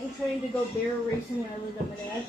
getting trained to go barrel racing when I lived at my dad's.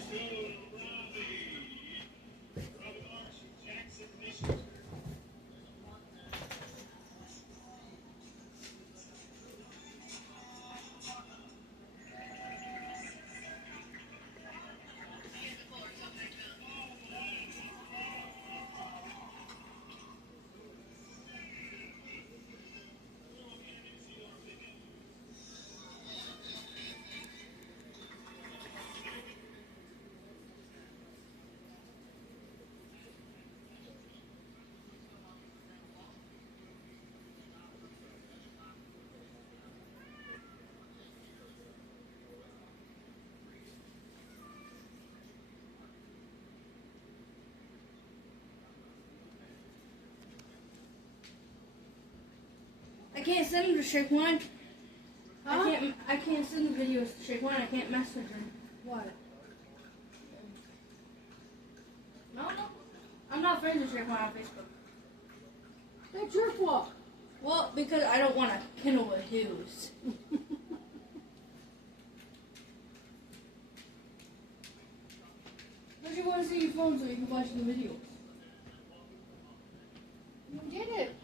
I can't send him to Shake One. Huh? I can't send the videos to Shake One. I can't message him. What? No. I'm not friends with Shake One on Facebook. That's your fault. Well, because I don't want to kindle with his. Because you want to see your phone so you can watch the videos. You did it.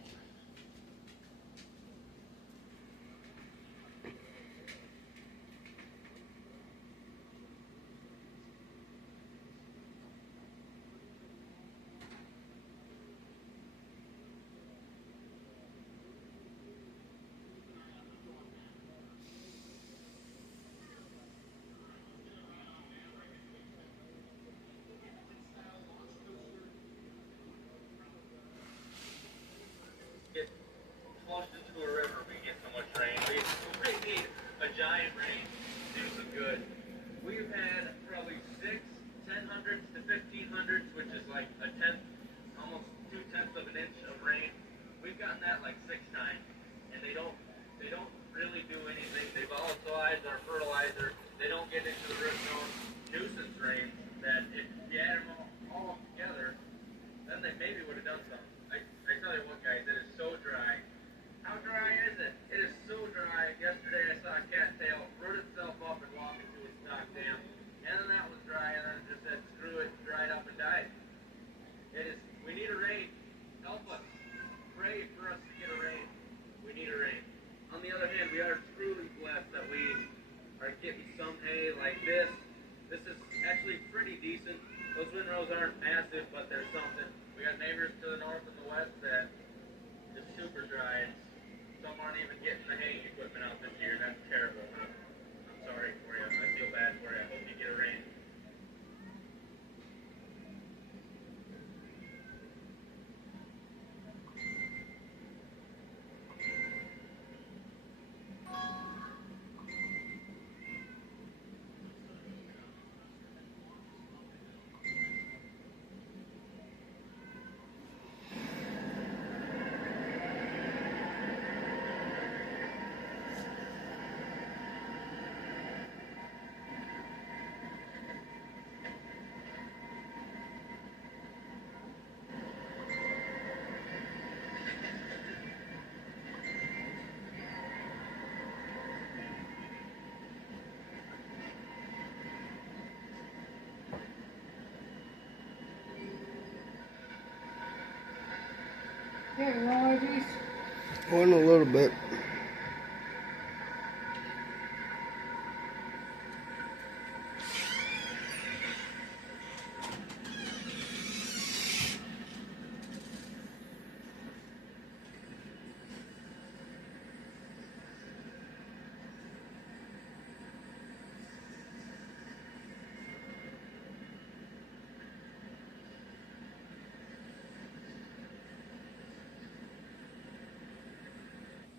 Get flushed into a river, we get so much rain. We need a giant rain to do some good. We've had probably 1000s to 1500s, which is like a tenth, almost 2/10 of an inch of rain. We've gotten that like 6 times, and they don't really do anything. They volatilize our fertilizer. They don't get into the root zone. Nuisance rain that if you add them all together, then they maybe would have done something. I tell you what, guys, it is so dry. How dry is it? It is so dry. Yesterday I saw a cattail root itself up and walk into a stock dam. And then that was dry, and then it just said, screw it, dried up and died. We need a rain. Help us. Pray for us to get a rain. We need a rain. On the other hand, we are truly blessed that we are getting some hay like this. This is actually pretty decent. Those windrows aren't massive, but they're something. We got neighbors to the north and the west that is super dry, and some aren't even getting the haying equipment out this year. That's terrible. I'm sorry for you. I feel bad for you. I hope you get a rain. Here, you want one of these? One a little bit.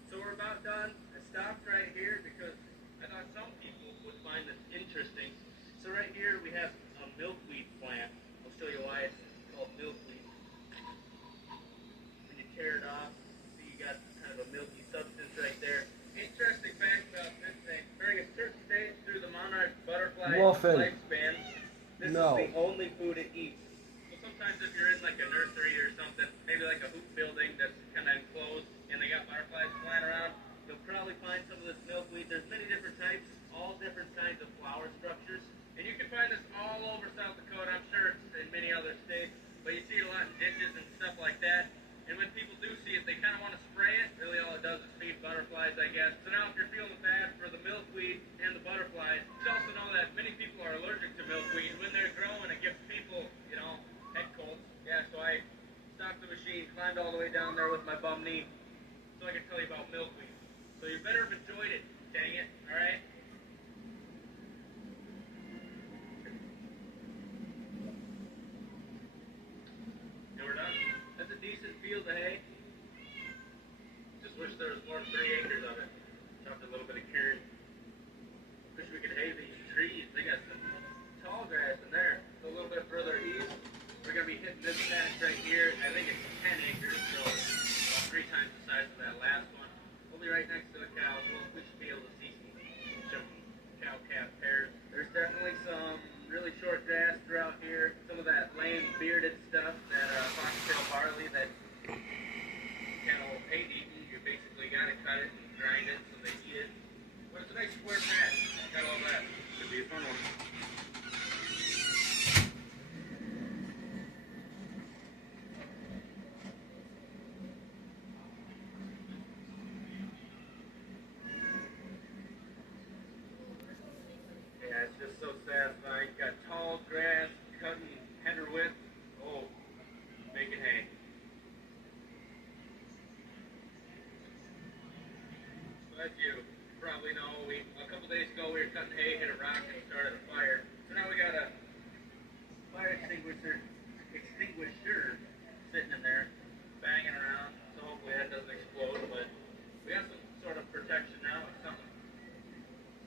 So we're about done. I stopped right here because I thought some people would find this interesting. So right here we have a milkweed plant. I'll show you why it's called milkweed. When you tear it off, see you got kind of a milky substance right there. Interesting fact about this thing, during a certain stage through the monarch butterfly lifespan, this is the only food it eats. So sometimes if you're in like a nursery or something, maybe like a hoop building that's kind of enclosed, and they got butterflies flying around, you'll probably find find some of this milkweed. There's many different types, all different kinds of flower structures. And you can find this all over South Dakota. I'm sure it's in many other states. But you see it a lot in ditches and stuff like that. And when people do see it, they kind of want to spray it. Really all it does is feed butterflies, I guess. So now if you're feeling bad for the milkweed and the butterflies, you also know that many people are allergic to milkweed. When they're growing, it gives people, head colds. Yeah, so I stopped the machine, climbed all the way down there with my bum knee so I could tell you about milkweed. So you better have enjoyed it, dang it, all right? We're done. That's a decent field of hay. Just wish there was more than 3 acres of it. Chopped a little bit of carrot. Wish we could hay these trees. They got some tall grass in there. So a little bit further east, we're going to be hitting this patch right here. I think it's 10 acres, so about 3 times the size of that last one. We'll be right next to the cows. We should be able to see some cow-calf pairs. There's definitely some really short grass throughout here. Some of that lame bearded stuff, that foxtail barley that cattle hate eating. You basically got to cut it and grind it so they eat it. But it's a nice square patch. Got all that. Should be a fun one. Yeah, it's just so satisfying. Got tall grass, cutting header width. Oh, making hay. So as you probably know, a couple days ago we were cutting hay, hit a rock, and started a fire. So now we got a fire extinguisher sitting in there, banging around. So hopefully that doesn't explode, but we got some sort of protection now. If something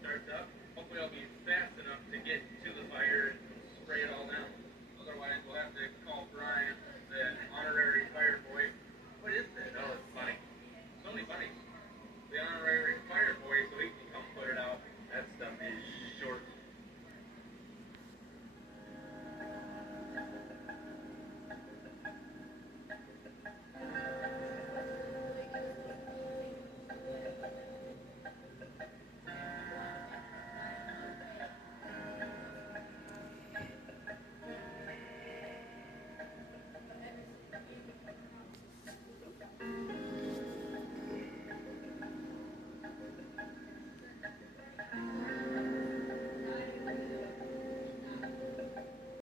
starts up, hopefully I'll be fast enough to get to the fire and spray it all down. Otherwise, we'll have to call Brian, the honorary fire boy. What is it? Oh, it's funny. It's only funny